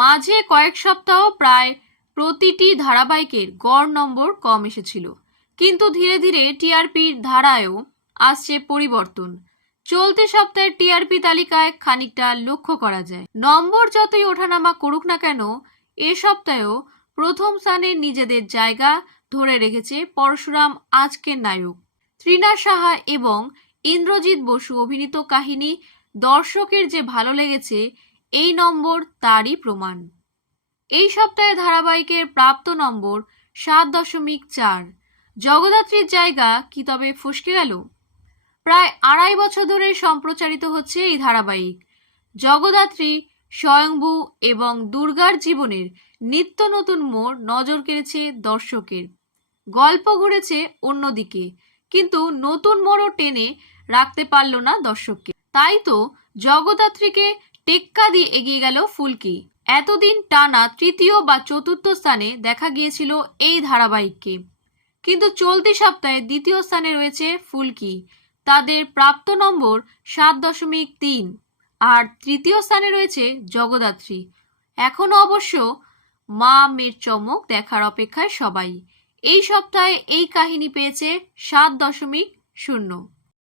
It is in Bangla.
মাঝে কয়েক সপ্তাহ প্রায় প্রতিটি ধারাবাহিকের গড় নম্বর কম এসেছিল। কিন্তু ধীরে ধীরে টিআরপির ধারায়ও আসছে পরিবর্তন। চলতি সপ্তাহের টিআরপি তালিকায় খানিকটা লক্ষ্য করা যায়। নম্বর যতই ওঠানামা করুক না কেন, এ সপ্তাহেও প্রথম স্থানে নিজেদের জায়গা ধরে রেখেছে পরশুরাম আজকের নায়ক। ত্রিনা সাহা এবং ইন্দ্রজিৎ বসু অভিনীত কাহিনী দর্শকের যে ভালো লেগেছে এই নম্বর তারই প্রমাণ। এই সপ্তাহে ধারাবাহিকের প্রাপ্ত নম্বর সাত দশমিক চার। জগদ্ধাত্রীর জায়গা কি তবে ফসকে গেল? প্রায় আড়াই বছর ধরে সম্প্রচারিত হচ্ছে এই ধারাবাহিক। জগদ্ধাত্রী, স্বয়ংভু এবং দুর্গার জীবনের নিত্য নতুন মোড় নজর কেড়েছে দর্শকের। গল্প ঘুরেছে অন্যদিকে, কিন্তু নতুন মোড়ও টেনে রাখতে পারল না দর্শককে। তাই তো জগদ্ধাত্রীকে টেক্কা দিয়ে এগিয়ে গেল ফুলকি। এতদিন টানা তৃতীয় বা চতুর্থ স্থানে দেখা গিয়েছিল এই ধারাবাহিককে। কিন্তু চলতি সপ্তাহে দ্বিতীয় স্থানে রয়েছে ফুলকি। তাদের প্রাপ্ত নম্বর সাত দশমিক তিন। আর তৃতীয় স্থানে রয়েছে জগদ্ধাত্রী। এখনও অবশ্য মা মেয়ের চমক দেখার অপেক্ষায় সবাই। এই সপ্তাহে এই কাহিনী পেয়েছে সাত দশমিক শূন্য।